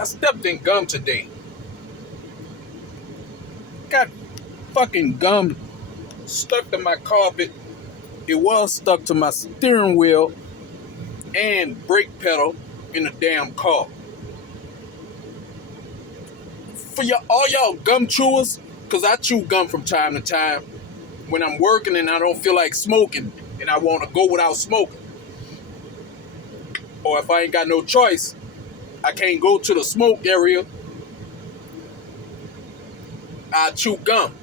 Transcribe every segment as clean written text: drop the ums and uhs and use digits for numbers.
I stepped in gum today. Got fucking gum stuck to my carpet. It was stuck to my steering wheel and brake pedal in the damn car. For all y'all gum chewers, because I chew gum from time to time when I'm working and I don't feel like smoking and I want to go without smoking. Or if I ain't got no choice, I can't go to the smoke area, I chew gum.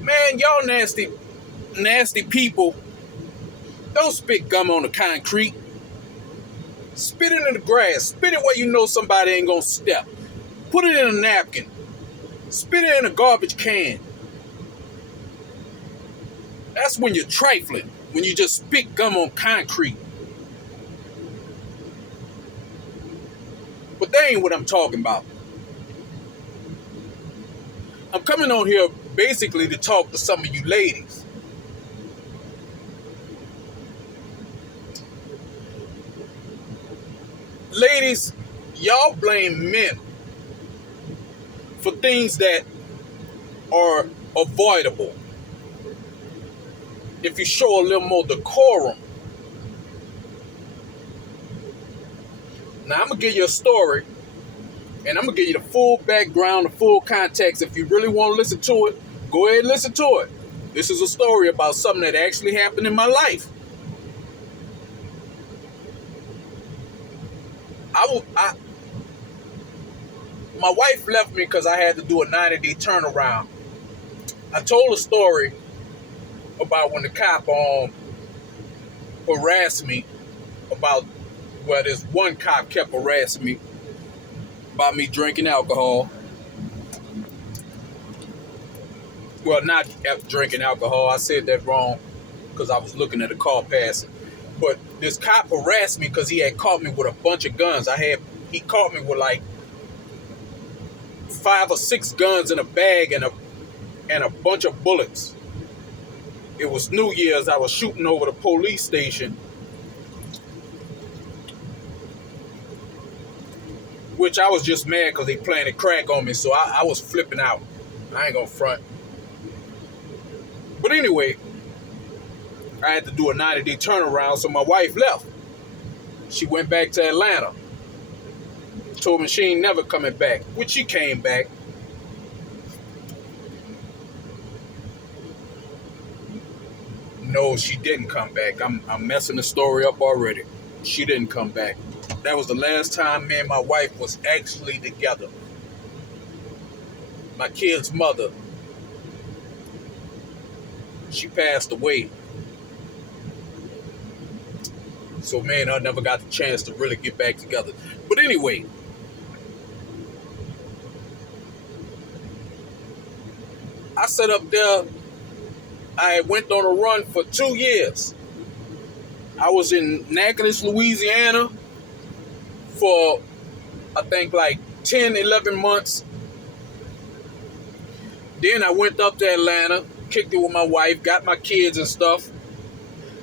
Man, y'all nasty people. Don't spit gum on the concrete. Spit it in the grass. Spit it where you know somebody ain't gonna step. Put it in a napkin. Spit it in a garbage can. That's when you're trifling. When you just spit gum on concrete. But that ain't what I'm talking about. I'm coming on here basically to talk to some of you ladies. Ladies, y'all blame men for things that are avoidable. If you show a little more decorum. Now, I'm going to give you a story, and I'm going to give you the full background, the full context. If you really want to listen to it, go ahead and listen to it. This is a story about something that actually happened in my life. My wife left me because I had to do a 90-day turnaround. I told a story about when the cop harassed me about, well, this one cop kept harassing me about me drinking alcohol. Well, not drinking alcohol. I said that wrong because I was looking at a car passing. But this cop harassed me because he had caught me with a bunch of guns. He caught me with like 5 or 6 guns in a bag and a bunch of bullets. It was New Year's. I was shooting over the police station, which I was just mad because they planted crack on me, so I was flipping out. I ain't gonna front. But anyway, I had to do a 90-day turnaround, so my wife left. She went back to Atlanta. Told me she ain't never coming back, which she came back. No, she didn't come back. I'm messing the story up already. She didn't come back. That was the last time me and my wife was actually together. My kid's mother, she passed away. So me and her never got the chance to really get back together. But anyway, I sat up there. I went on a run for 2 years. I was in Natchitoches, Louisiana for, I think, like 10, 11 months. Then I went up to Atlanta, kicked it with my wife, got my kids and stuff.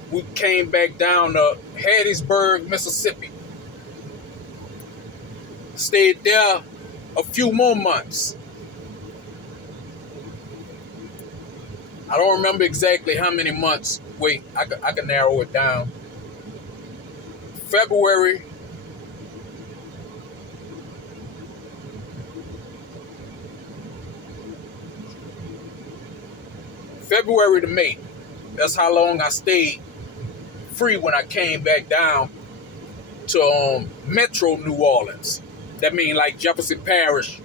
We came back down to Hattiesburg, Mississippi. Stayed there a few more months. I don't remember exactly how many months. Wait, I can narrow it down. February to May. That's how long I stayed free when I came back down to Metro New Orleans. That means like Jefferson Parish.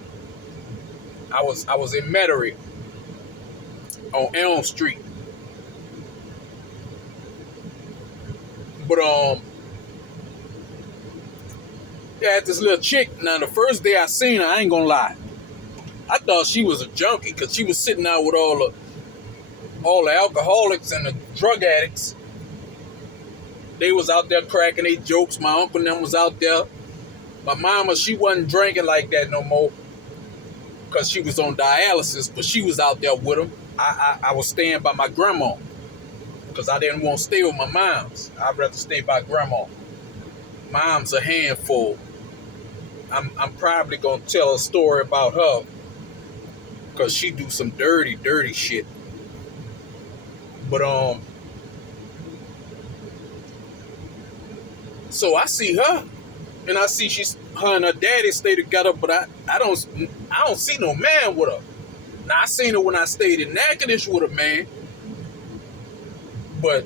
I was in Metairie on Elm Street. But yeah, I had this little chick. Now the first day I seen her, I ain't gonna lie, I thought she was a junkie because she was sitting out with all the alcoholics and the drug addicts. They was out there cracking their jokes. My uncle and them was out there. My mama, she wasn't drinking like that no more because she was on dialysis, but she was out there with them. I was staying by my grandma because I didn't want to stay with my moms. I'd rather stay by grandma. Mom's a handful. I'm probably gonna tell a story about her because she do some dirty shit. But so I see her, and I see her and her daddy stay together, but I don't see no man with her. Now I seen her when I stayed in Natchitoches with a man, but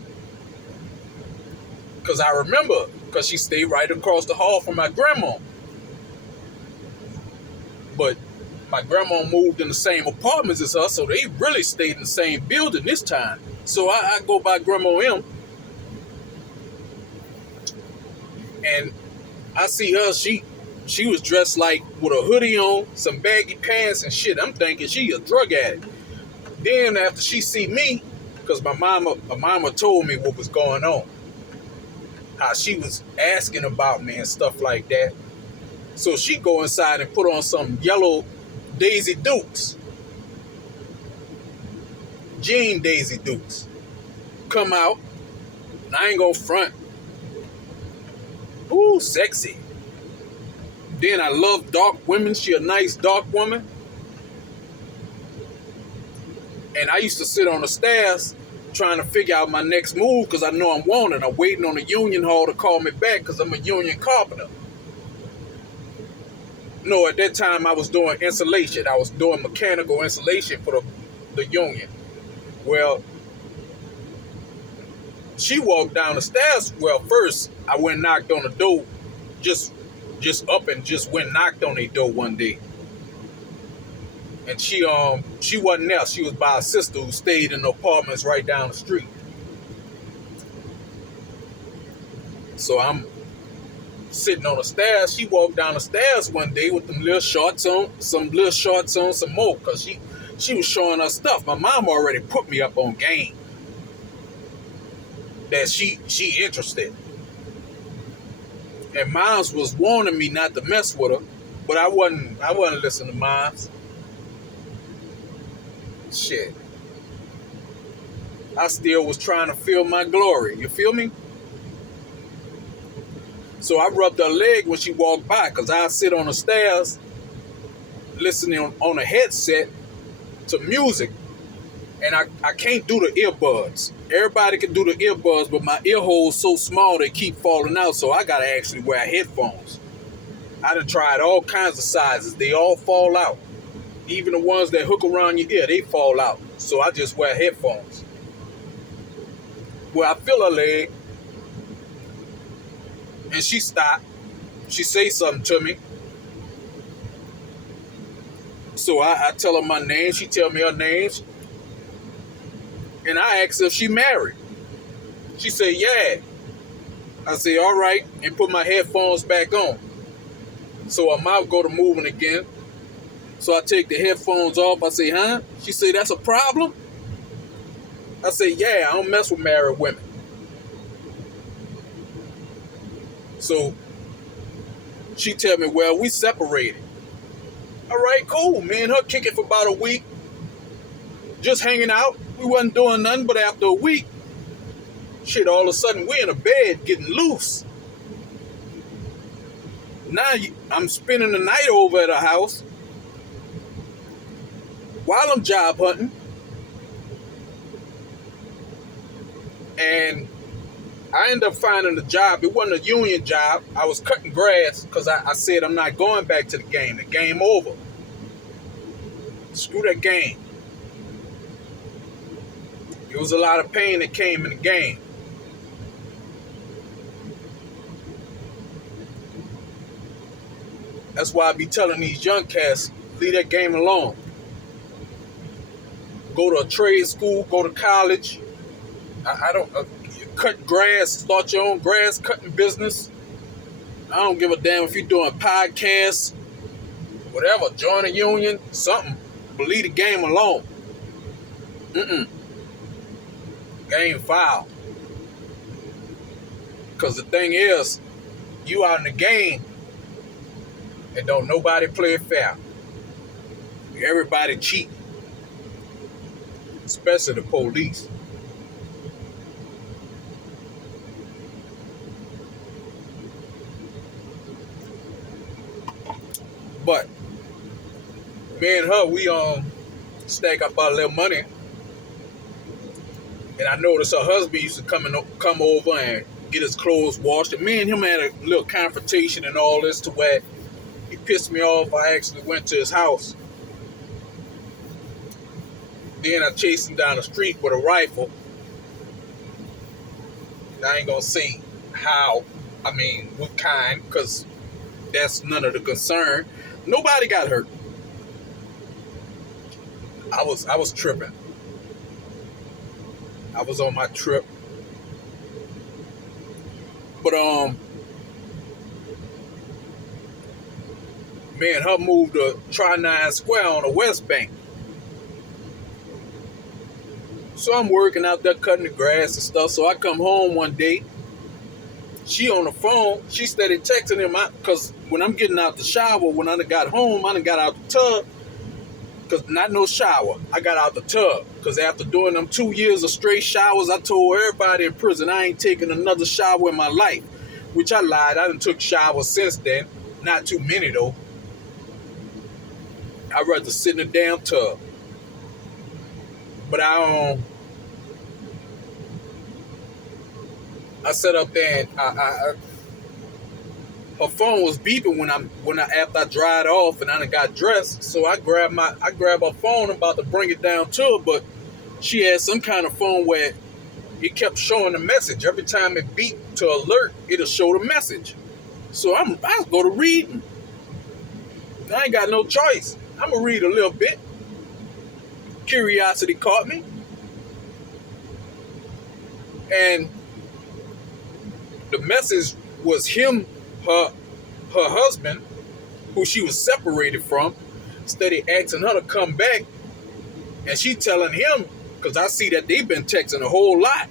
because I remember, because she stayed right across the hall from my grandma. But my grandma moved in the same apartments as her, so they really stayed in the same building this time. So I go by Grandma M, and I see her. She was dressed like with a hoodie on, some baggy pants and shit. I'm thinking she a drug addict. Then after she see me, because my mama told me what was going on, how she was asking about me and stuff like that. So she go inside and put on some yellow Daisy Dukes, jean Daisy Dukes. Come out, and I ain't gonna front. Ooh, sexy. Then I love dark women. She a nice dark woman. And I used to sit on the stairs trying to figure out my next move because I know I'm wanted. I'm waiting on the union hall to call me back because I'm a union carpenter. No, at that time I was doing insulation. I was doing mechanical insulation for the union. Well, she walked down the stairs. Well, first I went and knocked on the door, just up and just went and knocked on their door one day. And she wasn't there. She was by a sister who stayed in the apartments right down the street. So I'm sitting on the stairs. She walked down the stairs one day with them little shorts on, some more, because she was showing her stuff. My mom already put me up on game that she interested. And moms was warning me not to mess with her, but I wasn't listening to moms. Shit. I still was trying to feel my glory. You feel me? So I rubbed her leg when she walked by, because I sit on the stairs listening on a headset to music. And I can't do the earbuds. Everybody can do the earbuds, but my ear hole's so small they keep falling out, so I gotta actually wear headphones. I done tried all kinds of sizes. They all fall out. Even the ones that hook around your ear, they fall out. So I just wear headphones. Well, I feel her leg, and she stopped. She say something to me. So I tell her my name. She tell me her name. And I asked her if she married. She said, yeah. I say, all right, and put my headphones back on. So her mouth go to moving again. So I take the headphones off. I say, huh? She say, that's a problem? I say, yeah, I don't mess with married women. So she tell me, well, we separated. All right, cool. Me and her kick it for about a week. Just hanging out. We wasn't doing nothing, but after a week, shit, all of a sudden we in a bed getting loose. Now I'm spending the night over at her house while I'm job hunting. And I ended up finding a job. It wasn't a union job. I was cutting grass because I said I'm not going back to the game. The game over. Screw that game. It was a lot of pain that came in the game. That's why I be telling these young cats, leave that game alone. Go to a trade school, go to college. I don't cut grass, start your own grass cutting business. I don't give a damn if you're doing podcasts, whatever, join a union, something. But leave the game alone. Game foul. Because the thing is, you out in the game and don't nobody play it fair. Everybody cheat. Especially the police. But me and her, we stack up our little money, and I noticed her husband used to come over and get his clothes washed. And me and him had a little confrontation and all this to where he pissed me off. I actually went to his house. Then I chased him down the street with a rifle. I ain't gonna say how, what kind, because that's none of the concern. Nobody got hurt. I was tripping. I was on my trip. But me and her moved to Tri-9 Square on the West Bank. So I'm working out there cutting the grass and stuff. So I come home one day. She on the phone. She steady texting him out because when I'm getting out the shower, when I done got home, I done got out the tub. Because not no shower. I got out the tub. Because after doing them 2 years of straight showers, I told everybody in prison I ain't taking another shower in my life. Which I lied. I done took showers since then. Not too many though. I'd rather sit in a damn tub. But I sat up there and her phone was beeping after I dried off and I done got dressed. So I grabbed her phone and about to bring it down to her, but she had some kind of phone where it kept showing the message. Every time it beeped to alert, it'll show the message. So I go to reading. I ain't got no choice. I'm gonna read a little bit. Curiosity caught me. And the message was her husband, who she was separated from, steady asking her to come back. And she telling him, because I see that they've been texting a whole lot.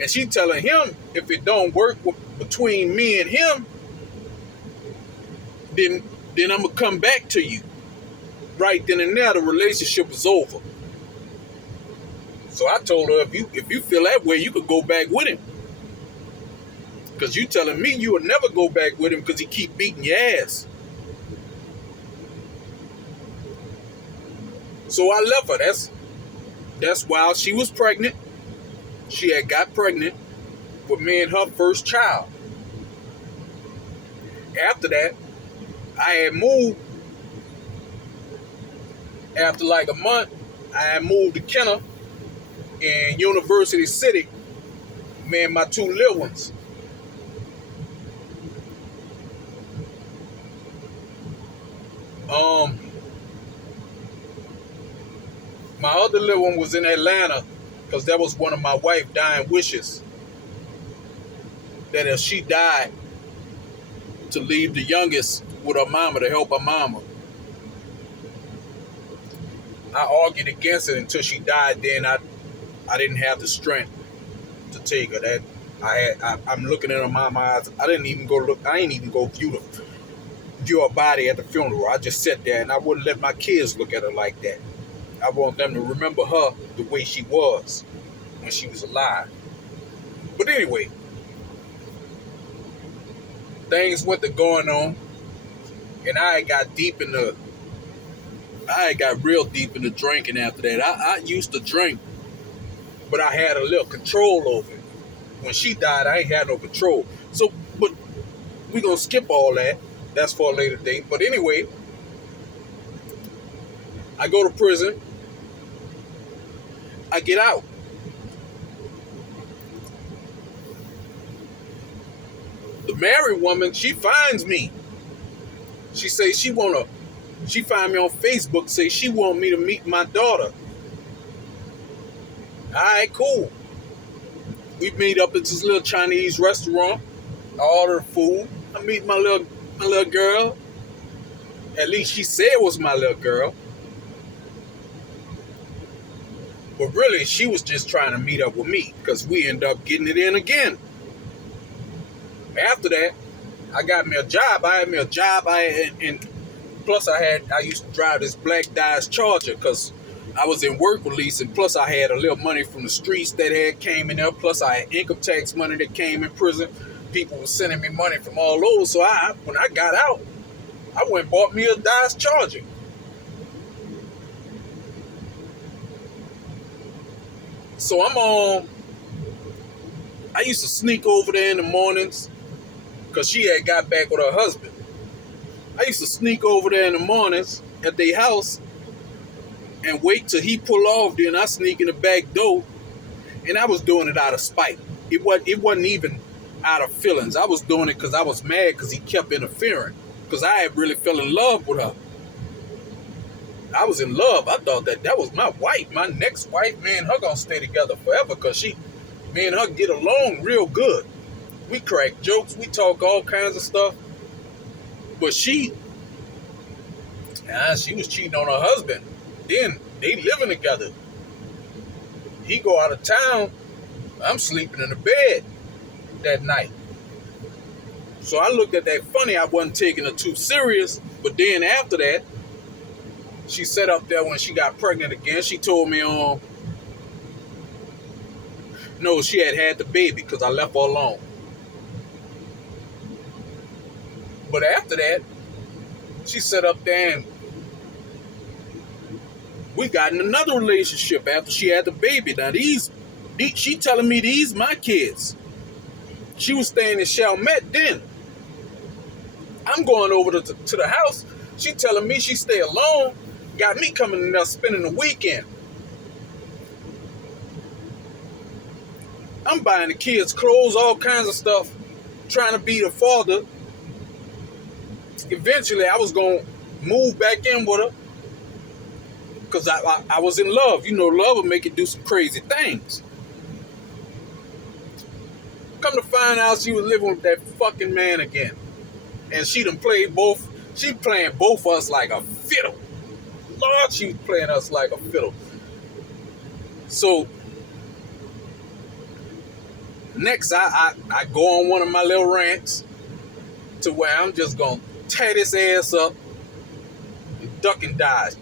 And she telling him, if it don't work between me and him, then I'm going to come back to you. Right then and there, the relationship is over. So I told her, if you feel that way, you could go back with him. Because you telling me you would never go back with him because he keep beating your ass. So I left her. That's while she was pregnant. She had got pregnant with me and her first child. After that, I had moved. After like a month, I had moved to Kenner in University City. Me and my two little ones. My other little one was in Atlanta because that was one of my wife's dying wishes. That if she died, to leave the youngest with her mama, to help her mama. I argued against it until she died. Then I didn't have the strength to take her. That I'm looking at her mama eyes. I didn't even go look. I ain't even go view her body at the funeral. I just sat there and I wouldn't let my kids look at her like that. I want them to remember her the way she was when she was alive. But anyway, things went to going on, and I got real deep into drinking after that. I used to drink, but I had a little control over it. When she died, I ain't had no control. So, but we're going to skip all that. That's for a later date. But anyway, I go to prison. I get out. The married woman, she finds me. She says she find me on Facebook, say she want me to meet my daughter. All right, cool. We meet up at this little Chinese restaurant. I order food. I meet my little girl. At least she said it was my little girl. But really, she was just trying to meet up with me because we end up getting it in again. After that, I got me a job. I had me a job. And plus I used to drive this black Dodge Charger because I was in work release, and plus I had a little money from the streets that had came in there. Plus I had income tax money that came in prison. People were sending me money from all over. So when I got out, I went and bought me a Dodge Charger. So I used to sneak over there in the mornings because she had got back with her husband. I used to sneak over there in the mornings at their house and wait till he pull off. Then I sneak in the back door, and I was doing it out of spite. It wasn't even out of feelings. I was doing it because I was mad because he kept interfering. Because I had really fell in love with her. I was in love. I thought that was my wife, my next wife. Me and her gonna stay together forever because me and her get along real good. We crack jokes. We talk all kinds of stuff. But she was cheating on her husband. Then they living together. He go out of town. I'm sleeping in the bed that night. So I looked at that funny. I wasn't taking her too serious. But then after that, she sat up there when she got pregnant again. She told me, no, she had the baby because I left her alone. But after that, she sat up there and we got in another relationship after she had the baby. Now she telling me these my kids. She was staying in Chalmette then. I'm going over to the house. She telling me she stay alone. Got me coming in there spending the weekend. I'm buying the kids clothes, all kinds of stuff, trying to be the father. Eventually, I was going to move back in with her because I was in love. You know, love will make you do some crazy things. Come to find out she was living with that fucking man again. And she done played both. She playing both of us like a fiddle. Lord, she was playing us like a fiddle. So, next I go on one of my little rants to where I'm just going to tear this ass up and duck and dodge.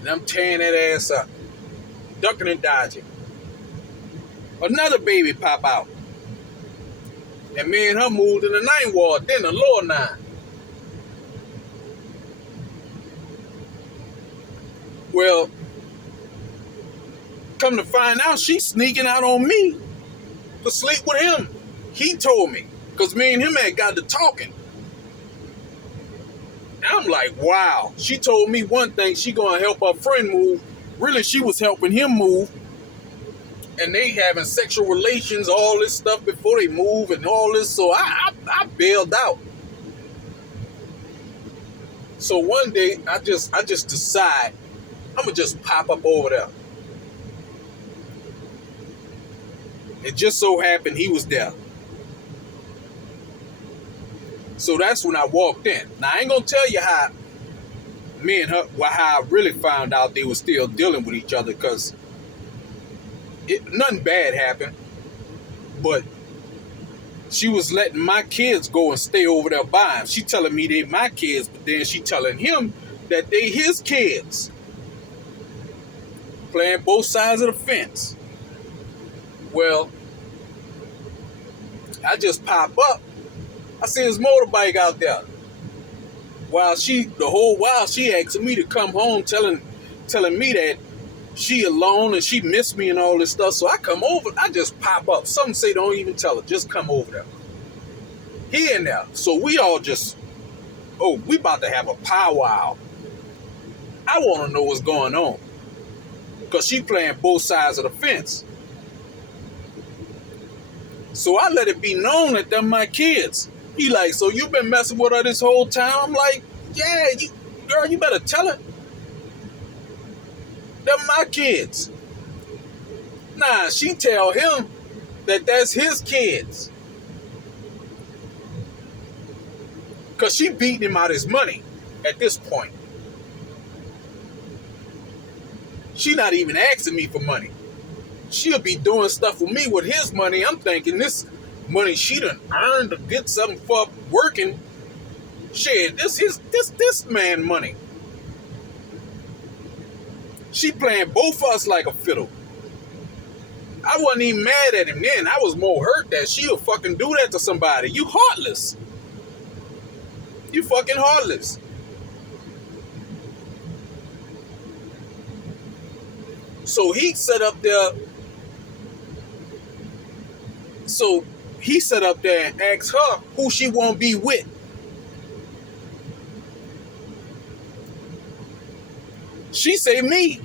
And I'm tearing that ass up. Ducking and dodging. Another baby pop out. And me and her moved in the 9th ward, then the lower 9. Well, come to find out, she's sneaking out on me to sleep with him. He told me, because me and him had got to talking. I'm like, wow. She told me one thing, she gonna help her friend move. Really, she was helping him move. And they having sexual relations, all this stuff before they move and all this. So I bailed out. So one day, I just decide I'm gonna just pop up over there. It just so happened he was there. So that's when I walked in. Now I ain't gonna tell you how me and her, how I really found out they were still dealing with each other, because nothing bad happened. But she was letting my kids go and stay over there by him. She telling me they my kids, but then she telling him that they his kids. Playing both sides of the fence. Well, I just pop up. I see his motorbike out there. The whole while she asking me to come home, telling me that she alone and she missed me and all this stuff. So I come over, I just pop up. Some say don't even tell her, just come over there. He in there. So we all just, we about to have a powwow. I want to know what's going on. Because she playing both sides of the fence. So I let it be known that they're my kids. He like, so you been messing with her this whole time? I'm like, yeah, girl, you better tell her. They're my kids. Nah, she tell him that that's his kids. Because she beating him out his money at this point. She not even asking me for money. She'll be doing stuff with me with his money. I'm thinking this money she done earned to get something for working. Shit, this man money. She playing both of us like a fiddle. I wasn't even mad at him then. I was more hurt that she'll fucking do that to somebody. You heartless. You fucking heartless. So he set up there. So he set up there and asked her who she want to be with. She say me.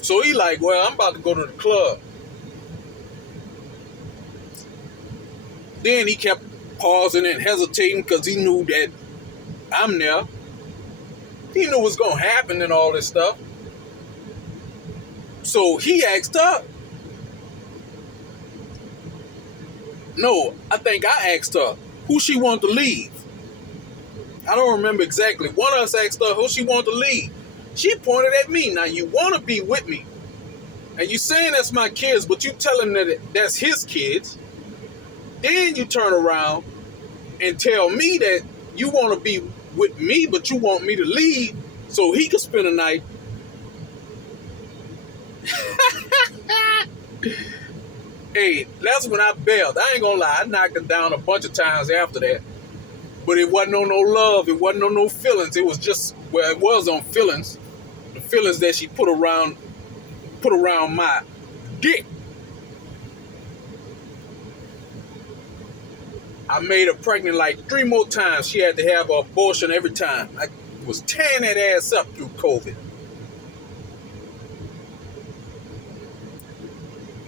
So he like, well, I'm about to go to the club. Then he kept pausing and hesitating because he knew that I'm there. He knew what's going to happen and all this stuff. So he asked her. No, I think I asked her who she wanted to leave. I don't remember exactly. One of us asked her who she wanted to leave. She pointed at me. Now, you want to be with me. And you saying that's my kids, but you telling that that's his kids. Then you turn around and tell me that you want to be with me, but you want me to leave so he can spend a night. Hey, that's when I bailed. I ain't gonna lie. I knocked it down a bunch of times after that. But it wasn't on no love. It wasn't on no feelings. It was just, well, it was on feelings. The feelings that she put around my dick. I made her pregnant like 3 more times. She had to have an abortion every time. I was tearing that ass up through COVID.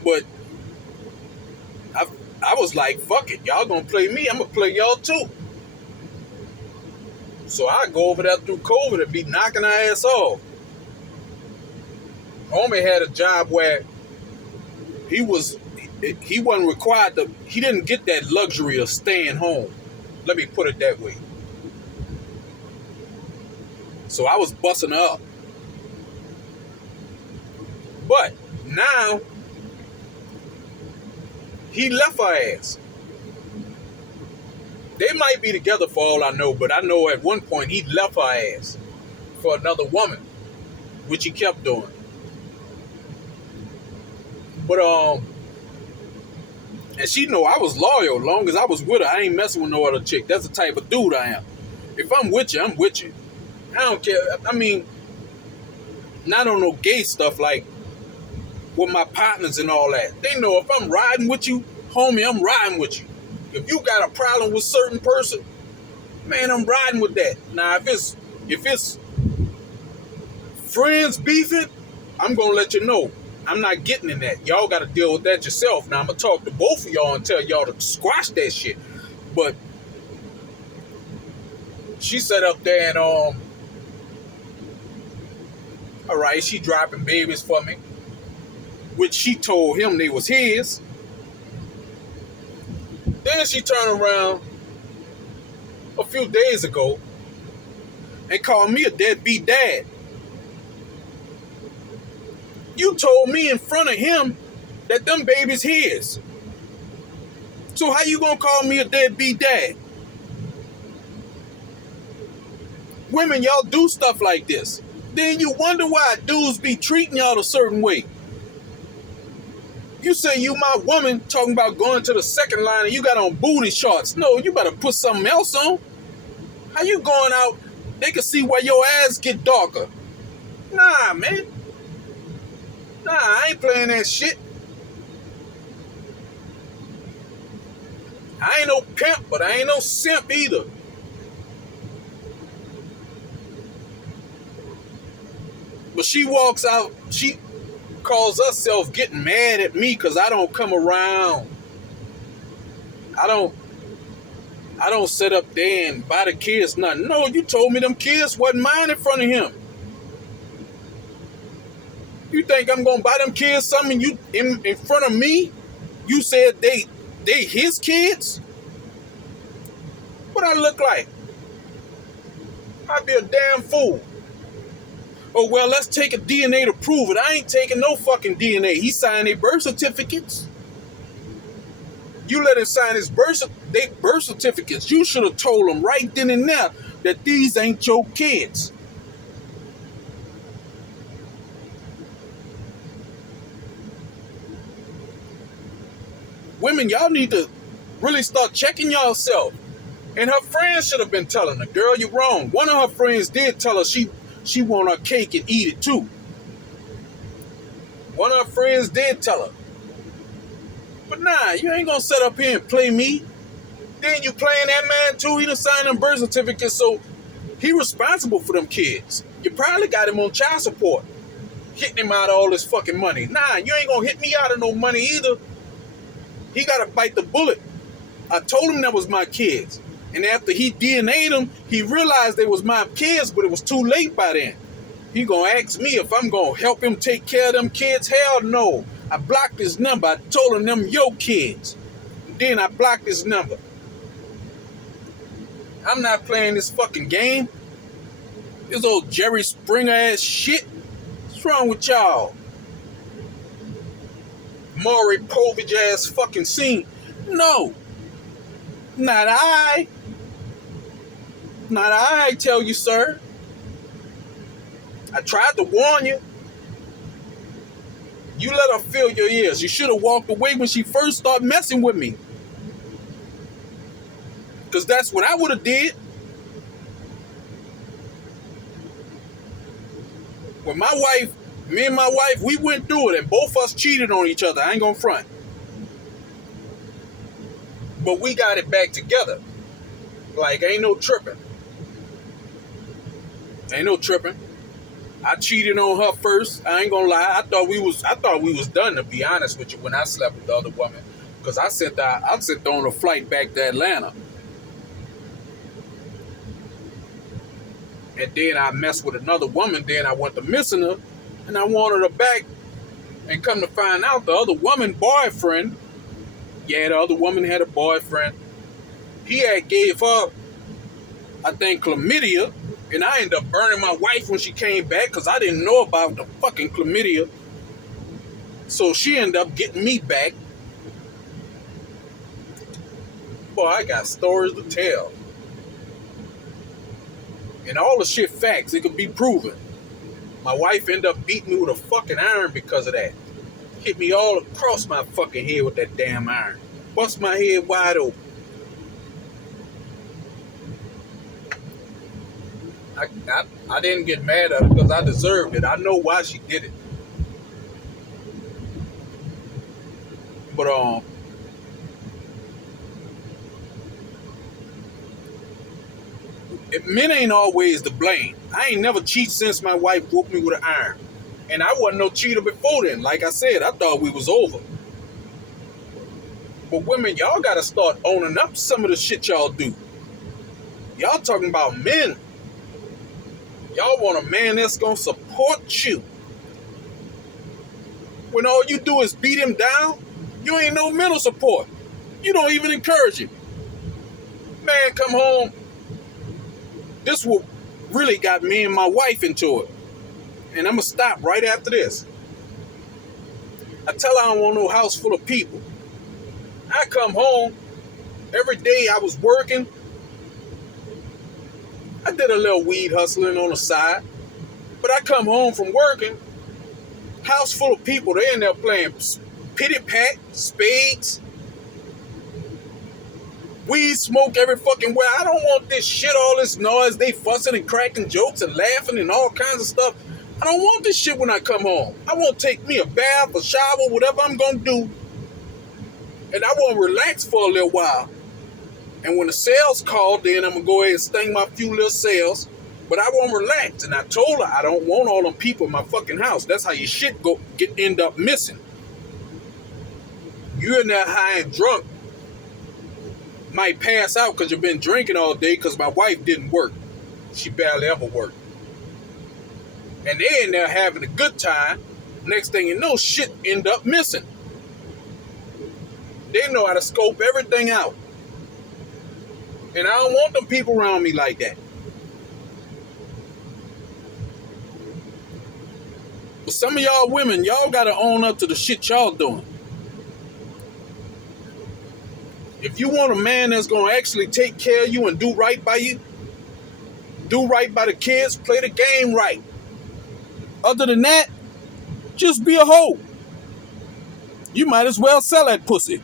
But I was like, fuck it. Y'all gonna play me, I'm gonna play y'all too. So I go over there through COVID and be knocking her ass off. Homie had a job where he wasn't required to, he didn't get that luxury of staying home. Let me put it that way. So I was busting her up. But now he left her ass. They might be together for all I know, but I know at one point he left her ass for another woman, which he kept doing. But and she know I was loyal. As long as I was with her, I ain't messing with no other chick. That's the type of dude I am. If I'm with you, I'm with you. I don't care. I mean, not on no gay stuff like with my partners and all that. They know if I'm riding with you, homie, I'm riding with you. If you got a problem with certain person, man, I'm riding with that. Now, if it's friends beefing, I'm gonna let you know. I'm not getting in that. Y'all got to deal with that yourself. Now, I'm gonna talk to both of y'all and tell y'all to squash that shit. But she sat up there and all right, she dropping babies for me, which she told him they was his. Then she turned around a few days ago and called me a deadbeat dad. You told me in front of him that them babies his. So how you gonna call me a deadbeat dad? Women, y'all do stuff like this. Then you wonder why dudes be treating y'all a certain way. You say you my woman talking about going to the second line and you got on booty shorts. No, you better put something else on. How you going out? They can see where your ass get darker. Nah, man. Nah, I ain't playing that shit. I ain't no pimp, but I ain't no simp either. But she walks out, she calls herself getting mad at me because I don't come around. I don't sit up there and buy the kids nothing. No, you told me them kids wasn't mine in front of him. You think I'm gonna buy them kids something you in front of me? You said they his kids? What I look like? I'd be a damn fool. Oh, well, let's take a DNA to prove it. I ain't taking no fucking DNA. He signed their birth certificates. You let him sign his birth certificates. You should have told him right then and there that these ain't your kids. Women, y'all need to Really start checking yourself. And her friends should have been telling her, girl, you're wrong. One of her friends did tell her she want her cake and eat it too. One of her friends did tell her. But nah, you ain't gonna sit up here and play me. Then you playing that man too. He done signed them birth certificates, so he responsible for them kids. You probably got him on child support, hitting him out of all this fucking money. Nah, you ain't gonna hit me out of no money either. He gotta bite the bullet. I told him that was my kids. And after he DNA'd them, he realized they was my kids, but it was too late by then. He gonna ask me if I'm gonna help him take care of them kids? Hell no. I blocked his number. I told him them your kids. Then I blocked his number. I'm not playing this fucking game. This old Jerry Springer ass shit. What's wrong with y'all? Maury Povich ass fucking scene. No. Not I. Not I tell you, sir. I tried to warn you. You let her fill your ears. You should have walked away when she first started messing with me. Because that's what I would have did. When me and my wife, we went through it and both of us cheated on each other. I ain't gonna front. But we got it back together. Like, ain't no tripping. Ain't no tripping. I cheated on her first. I ain't gonna lie. I thought we was done, to be honest with you, when I slept with the other woman. Because I sent on a flight back to Atlanta. And then I messed with another woman. Then I went to missing her. And I wanted her back. And come to find out, the other woman boyfriend, yeah, the other woman had a boyfriend. He had gave her, I think, chlamydia. And I ended up burning my wife when she came back because I didn't know about the fucking chlamydia. So she ended up getting me back. Boy, I got stories to tell. And all the shit facts, it could be proven. My wife ended up beating me with a fucking iron because of that. Hit me all across my fucking head with that damn iron. Bust my head wide open. I didn't get mad at her because I deserved it. I know why she did it. But men ain't always to blame. I ain't never cheated since my wife whooped me with an iron. And I wasn't no cheater before then. Like I said, I thought we was over. But women, y'all gotta start owning up to some of the shit y'all do. Y'all talking about men. Y'all want a man that's gonna support you. When all you do is beat him down, you ain't no mental support. You don't even encourage him. Man, come home. This what really got me and my wife into it. And I'm gonna stop right after this. I tell her I don't want no house full of people. I come home, every day I was working. I did a little weed hustling on the side. But I come home from working, house full of people, they in there playing pity pat, spades, weed smoke every fucking way. I don't want this shit, all this noise, they fussing and cracking jokes and laughing and all kinds of stuff. I don't want this shit when I come home. I want to take me a bath, a shower, whatever I'm going to do. And I want to relax for a little while. And when the sales call, then I'm going to go ahead and sting my few little sales. But I won't relax. And I told her I don't want all them people in my fucking house. That's how your shit end up missing. You in there high and drunk. Might pass out because you've been drinking all day because my wife didn't work. She barely ever worked. And they in there having a good time. Next thing you know, shit end up missing. They know how to scope everything out. And I don't want them people around me like that. But some of y'all women, y'all got to own up to the shit y'all doing. If you want a man that's going to actually take care of you and do right by you, do right by the kids, play the game right. Other than that, just be a hoe. You might as well sell that pussy.